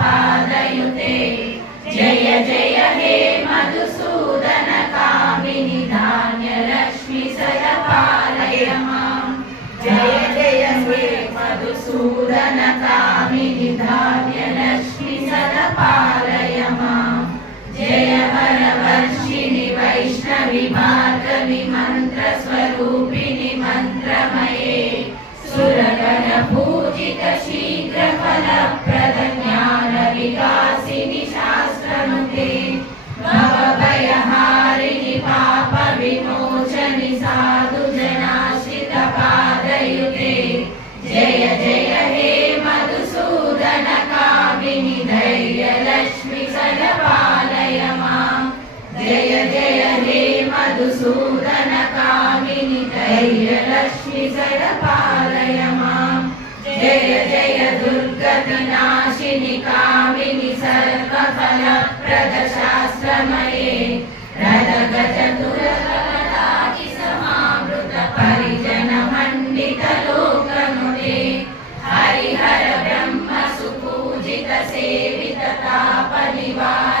पादयुते जय जय हे मधुसूदन कामिनि धान्यलक्ष्मी सदा पालय माम् जय जय हे मधुसूदन कामिनि धान्यलक्ष्मी सदा पालय माम् जय वरवर्षिणि वैष्णवि भार्गवि मन्त्रस्वरूपिणि मन्त्रमये सुरगण पूजित शीघ्र फलप्रद ज्ञान विकासिनि शास्त्रनुते भवभयहारिणि पाप विमोचनि साधु जनाश्रित पादयुते जय जय हे मधुसूदन कामिनि धैर्यलक्ष्मी सदा पालय माम् जय जय हे मधुसूदन कामिनि धैर्यलक्ष्मी सदा पालय माम् जय जय दुर्गतिनाशिनि कामिनि सर्वफलप्रद शास्त्रमये रदगजतुरगदाति समावृत परिजन मण्डित लोकनुते हरिहर ब्रह्म सुपूजित सेवित ताप निवार